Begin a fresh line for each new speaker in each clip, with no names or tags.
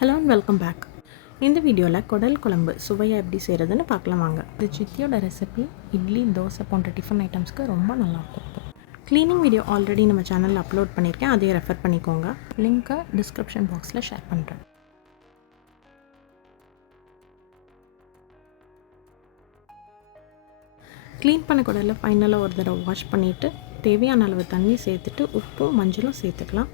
Hello and welcome back இந்த வீடியோவில் குடல் குழம்பு சுவையாக எப்படி செய்கிறதுன்னு பார்க்கலாம் வாங்க. இது சித்தியோட ரெசிபி இட்லி தோசை போன்ற டிஃபன் ஐட்டம்ஸ்க்கு ரொம்ப நல்லாயிருக்கும் க்ளீனிங் வீடியோ ஆல்ரெடி நம்ம சேனலில் அப்லோட் பண்ணியிருக்கேன். அதையும் ரெஃபர் பண்ணிக்கோங்க. லிங்க்கை டிஸ்கிரிப்ஷன் பாக்ஸில் ஷேர் பண்ணுறேன் க்ளீன் பண்ண குடலில் ஃபைனலாக ஒரு தடவை வாஷ் பண்ணிவிட்டு தேவையான அளவு தண்ணி சேர்த்துட்டு உப்பும் மஞ்சளும் சேர்த்துக்கலாம்.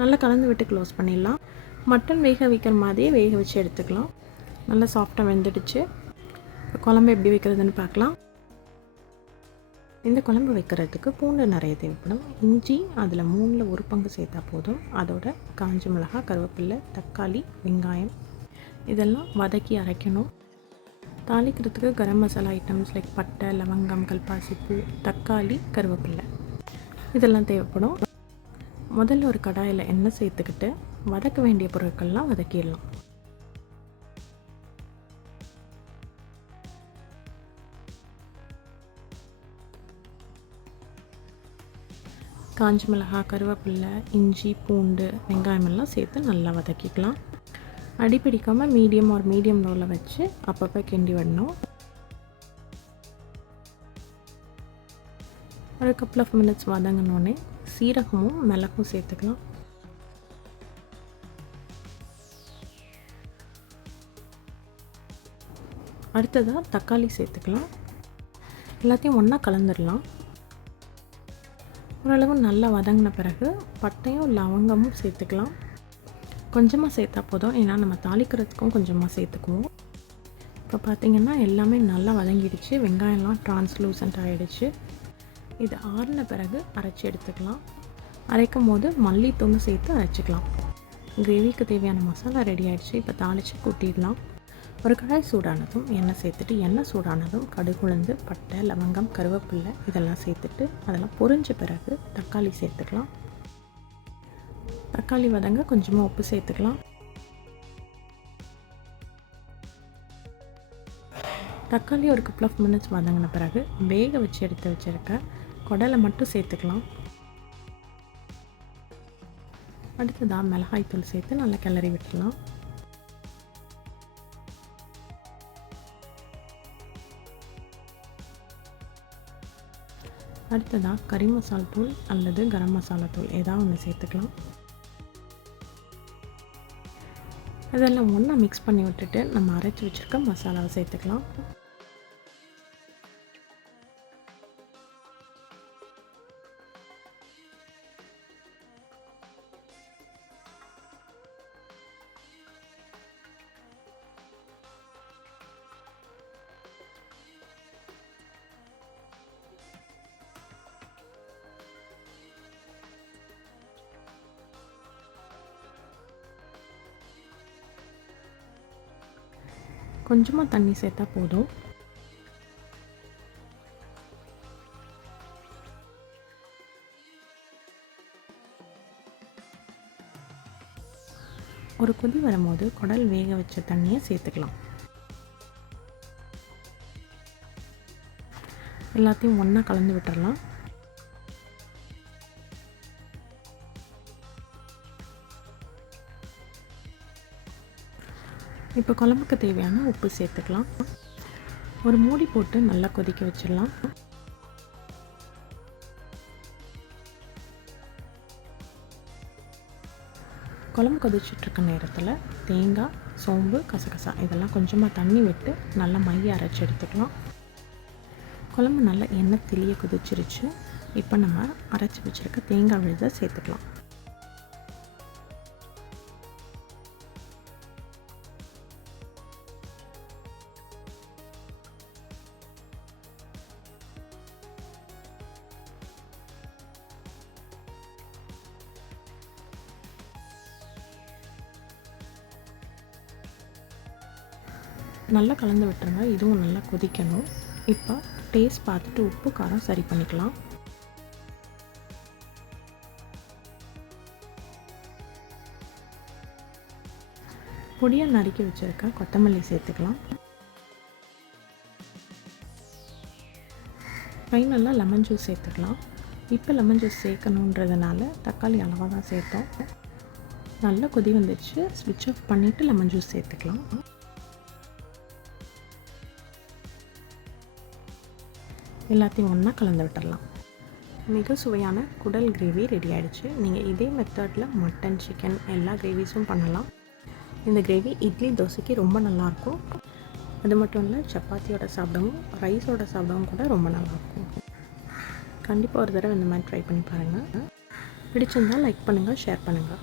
நல்லா கலந்து விட்டு க்ளோஸ் பண்ணிடலாம். மட்டன் வேக வைக்கிற மாதிரியே வேக வச்சு எடுத்துக்கலாம். நல்லா சாஃப்டாக வெந்துடுச்சு. குழம்பு எப்படி வைக்கிறதுன்னு பார்க்கலாம். இந்த குழம்பு வைக்கிறதுக்கு பூண்டு நிறைய தேவைப்படும். இஞ்சி அதில் மூணில் ஒரு பங்கு சேர்த்தா போதும். அதோட காஞ்ச மிளகாய் கருவேப்பில்லை தக்காளி வெங்காயம் இதெல்லாம் வதக்கி அரைக்கணும். தாளிக்கிறதுக்கு கரம் மசாலா ஐட்டம்ஸ் லைக் பட்டை லவங்கம் கல்பாசிப்பு தக்காளி கருவேப்பில்லை இதெல்லாம் தேவைப்படும். முதல்ல ஒரு கடாயில் எண்ணெய் சேர்த்துக்கிட்டு வதக்க வேண்டிய பொருட்கள்லாம் வதக்கிடலாம். காஞ்சி மிளகாய் கருவேப்பில்லை இஞ்சி பூண்டு வெங்காயம் எல்லாம் சேர்த்து நல்லா வதக்கிக்கலாம். அடி பிடிக்காமல் மீடியம் ஒரு மீடியம் லோவில் வச்சு அப்பப்போ கிண்டி விடணும். ஒரு கப்புள் ஆஃப் மினிட்ஸ் வதங்கினோடனே சீரகமும் மிளகும் சேர்த்துக்கலாம். அடுத்ததாக தக்காளி சேர்த்துக்கலாம். எல்லாத்தையும் ஒன்றா கலந்துடலாம். ஓரளவு நல்லா வதங்கின பிறகு பட்டையும் லவங்கமும் சேர்த்துக்கலாம். கொஞ்சமாக சேர்த்தா போதும். ஏன்னா நம்ம தாளிக்கிறதுக்கும் கொஞ்சமாக சேர்த்துக்குவோம். இப்போ பார்த்திங்கன்னா எல்லாமே நல்லா வதங்கிடுச்சு. வெங்காயம்லாம் ட்ரான்ஸ்லூசன்ட் ஆகிடுச்சு இது ஆறின பிறகு அரைச்சி எடுத்துக்கலாம். அரைக்கும் போது மல்லித்தூள் சேர்த்து அரைச்சிக்கலாம். கிரேவிக்கு தேவையான மசாலா ரெடி ஆகிடுச்சு இப்போ தாளித்து கூட்டிடலாம். ஒரு கடாய் சூடானதும் எண்ணெய் சேர்த்துட்டு எண்ணெய் சூடானதும் கடுகுழுந்து பட்டை லவங்கம் கருவேப்பில்லை இதெல்லாம் சேர்த்துட்டு அதெல்லாம் பொரிஞ்ச பிறகு தக்காளி சேர்த்துக்கலாம். தக்காளி வதங்க கொஞ்சமாக உப்பு சேர்த்துக்கலாம். தக்காளி ஒரு கப்புள் ஆஃப் மினிட்ஸ் வதங்கின பிறகு வேக வச்சு எடுத்து வச்சுருக்க குடலை மட்டும் சேர்த்துக்கலாம். அடுத்ததாக மிளகாய் தூள் சேர்த்து நல்லா கிளறி விட்டுடலாம். அடுத்ததாக கறி மசால் தூள் அல்லது கரம் மசாலா தூள் ஏதாவது ஒன்று சேர்த்துக்கலாம். இதெல்லாம் ஒன்றா மிக்ஸ் பண்ணி விட்டுட்டு நம்ம அரைச்சி வச்சுருக்க மசாலாவை சேர்த்துக்கலாம். கொஞ்சமாக தண்ணி சேர்த்தா போதும். ஒரு கொதி வரும்போது குடல் வேக வச்ச தண்ணியை சேர்த்துக்கலாம். எல்லாத்தையும் ஒன்றா கலந்து விட்டுடலாம் இப்போ குழம்புக்கு தேவையான உப்பு சேர்த்துக்கலாம். ஒரு மூடி போட்டு நல்லா கொதிக்க வச்சிடலாம். குழம்பு கொதிச்சிட்ருக்க நேரத்தில் தேங்காய் சோம்பு கசகசா இதெல்லாம் கொஞ்சமாக தண்ணி விட்டு நல்லா மைய அரைச்சி எடுத்துக்கலாம். குழம்பு நல்லா எண்ணெய் தெளிய கொதிச்சிருச்சு. இப்போ நம்ம அரைச்சி வச்சுருக்க தேங்காய் விழுதை சேர்த்துக்கலாம். நல்லா கலந்து விட்டுருங்க இதுவும் நல்லா கொதிக்கணும். இப்போ டேஸ்ட் பார்த்துட்டு உப்பு காரம் சரி பண்ணிக்கலாம். பொடியாக நறுக்கி வச்சுருக்க கொத்தமல்லி சேர்த்துக்கலாம். ஃபைனலாக லெமன் ஜூஸ் சேர்த்துக்கலாம். இப்போ லெமன் ஜூஸ் சேர்க்கணுன்றதுனால தக்காளி அளவாக தான் சேர்த்தோம். நல்லா கொதி வந்துடுச்சு. ஸ்விட்ச் ஆஃப் பண்ணிவிட்டு லெமன் ஜூஸ் சேர்த்துக்கலாம். எல்லாத்தையும் ஒன்றா கலந்து விட்டுடலாம் மிக சுவையான குடல் கிரேவி ரெடி ஆகிடுச்சு நீங்கள் இதே மெத்தடில் மட்டன் சிக்கன் எல்லா கிரேவிஸும் பண்ணலாம். இந்த கிரேவி இட்லி தோசைக்கு ரொம்ப நல்லாயிருக்கும் அது மட்டும் இல்லை சப்பாத்தியோட சாப்பிடவும் ரைஸோட சாப்பிடவும் கூட ரொம்ப நல்லாயிருக்கும் கண்டிப்பாக ஒரு தடவை இந்த மாதிரி ட்ரை பண்ணி பாருங்கள் பிடிச்சிருந்தால் லைக் பண்ணுங்கள் ஷேர் பண்ணுங்கள்